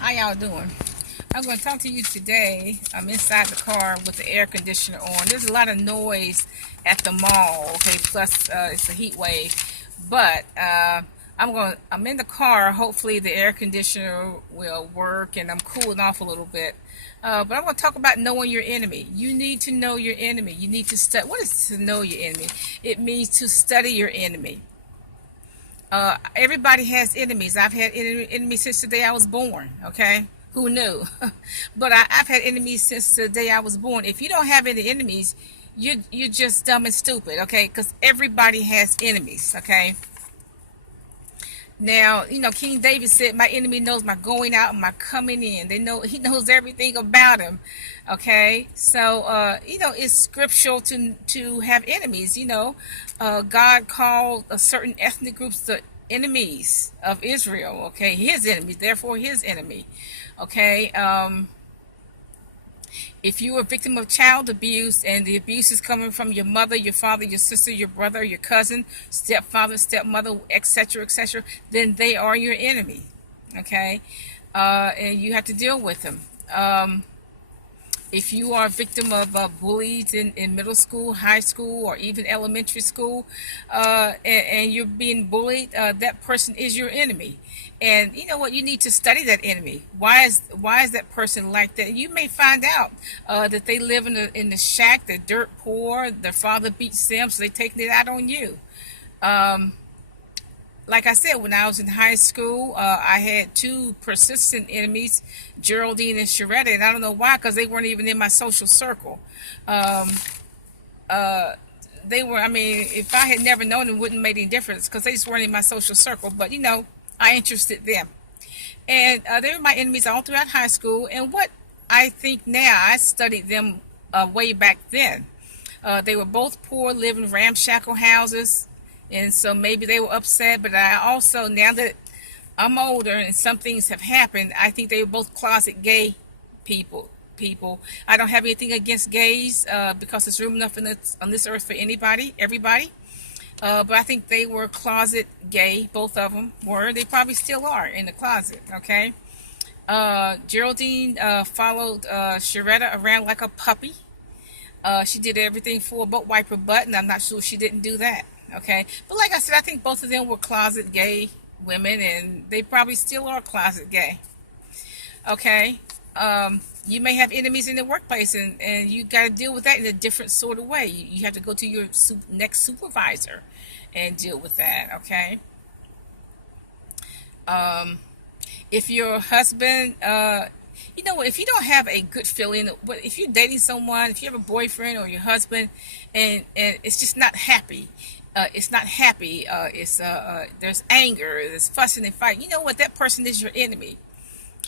How y'all doing? I'm going to talk to you today. I'm inside the car with the air conditioner on. There's a lot of noise at the mall. Okay, plus it's a heat wave. But I'm in the car. Hopefully the air conditioner will work and I'm cooling off a little bit. But I'm going to talk about knowing your enemy. You need to know your enemy. You need to study. What is to know your enemy? It means to study your enemy. Everybody has enemies. I've had enemies since the day I was born. Okay, who knew? But I've had enemies since the day I was born. If you don't have any enemies, you're just dumb and stupid. Okay, because everybody has enemies. Okay. Now, King David said, "My enemy knows my going out and my coming in. He knows everything about him." Okay, so it's scriptural to have enemies. God called a certain ethnic groups the enemies of Israel. Okay, his enemies, therefore his enemy. Okay, if you are a victim of child abuse and the abuse is coming from your mother, your father, your sister, your brother, your cousin, stepfather, stepmother, etc., etc., then they are your enemy. Okay, and you have to deal with them. If you are a victim of bullies in middle school, high school, or even elementary school, and you're being bullied, that person is your enemy. And you know what? You need to study that enemy. Why is that person like that? You may find out that they live in the shack. They're dirt poor. Their father beats them, so they're taking it out on you. Um, like I said, when I was in high school, I had two persistent enemies, Geraldine and Sharetta, and I don't know why, because they weren't even in my social circle. Um, uh, they were, I mean, if I had never known them, it wouldn't have made any difference, because they just weren't in my social circle. But, I interested them. And they were my enemies all throughout high school. And what I think now, I studied them way back then. They were both poor, living in ramshackle houses, and so maybe they were upset. But I also, now that I'm older and some things have happened, I think they were both closet gay people. I don't have anything against gays because there's room enough on this earth for everybody. But I think they were closet gay. Both of them were. They probably still are in the closet. Okay. Geraldine followed Sharetta around like a puppy. She did everything for her but wipe her butt, and I'm not sure she didn't do that. Okay, but like I said, I think both of them were closet gay women, and they probably still are closet gay. Okay, you may have enemies in the workplace, and you got to deal with that in a different sort of way. You have to go to your next supervisor and deal with that. Okay. Um, if your husband if you don't have a good feeling, but if you're dating someone, if you have a boyfriend or your husband, and it's just not happy, there's anger, there's fussing and fighting, you know what, that person is your enemy.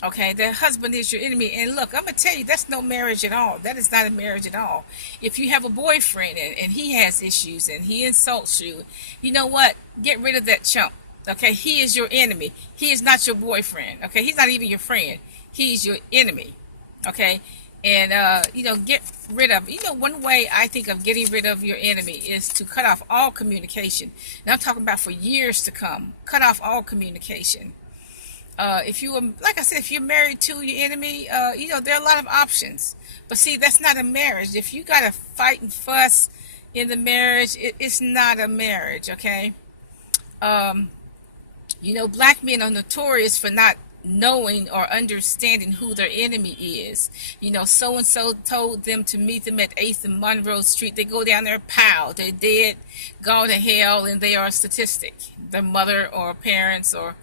Okay, that husband is your enemy. And look, I'm gonna tell you, that's no marriage at all. That is not a marriage at all. If you have a boyfriend and he has issues and he insults you, you know what, get rid of that chump. Okay, he is your enemy. He is not your boyfriend. Okay, he's not even your friend. He's your enemy. Okay, and get rid of. One way I think of getting rid of your enemy is to cut off all communication. Now I'm talking about for years to come. Cut off all communication. If you were, like I said, if you're married to your enemy, there are a lot of options. But see, that's not a marriage. If you got to fight and fuss in the marriage, it's not a marriage. Okay. Um, Black men are notorious for not knowing or understanding who their enemy is. So and so told them to meet them at 8th and Monroe Street. They go down there, pow, they're dead, gone to hell, and they are a statistic. Their mother or parents or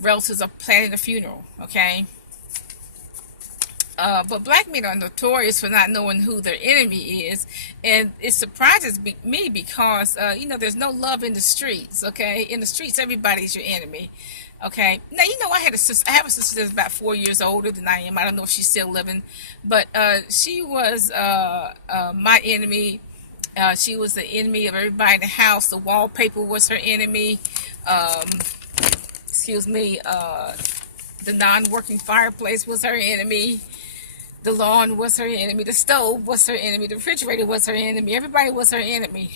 relatives are planning a funeral. Okay. But black men are notorious for not knowing who their enemy is, and it surprises me because there's no love in the streets. Okay, in the streets, everybody's your enemy. Okay, now I had a sister. I have a sister that's about 4 years older than I am. I don't know if she's still living, but she was my enemy. She was the enemy of everybody in the house. The wallpaper was her enemy. Um, excuse me. The non-working fireplace was her enemy. The lawn was her enemy. The stove was her enemy. The refrigerator was her enemy. Everybody was her enemy.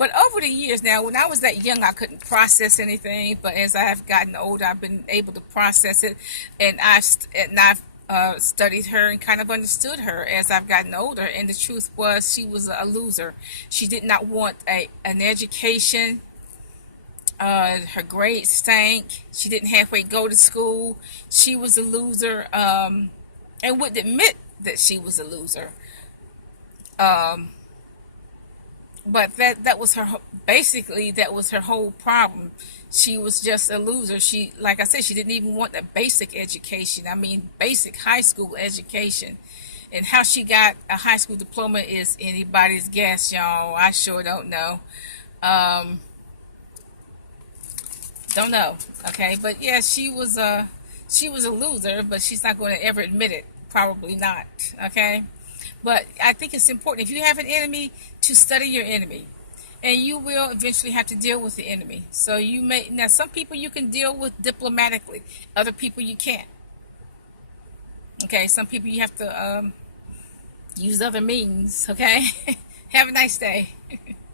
But over the years now, when I was that young, I couldn't process anything. But as I have gotten older, I've been able to process it, and I've studied her and kind of understood her as I've gotten older. And the truth was, she was a loser. She did not want an education. Her grades stank. She didn't halfway go to school. She was a loser, and wouldn't admit that she was a loser. Um, but that was her basically that was her whole problem. She was just a loser. She, like I said, she didn't even want a basic education. I mean, basic high school education. And how she got a high school diploma is anybody's guess, y'all. I sure don't know. Um, don't know. Okay, but yeah, she was a loser, but she's not going to ever admit it. Probably not. Okay, but I think it's important if you have an enemy to study your enemy, and you will eventually have to deal with the enemy. So you may now some people you can deal with diplomatically, other people you can't. Okay, some people you have to use other means. Okay, have a nice day.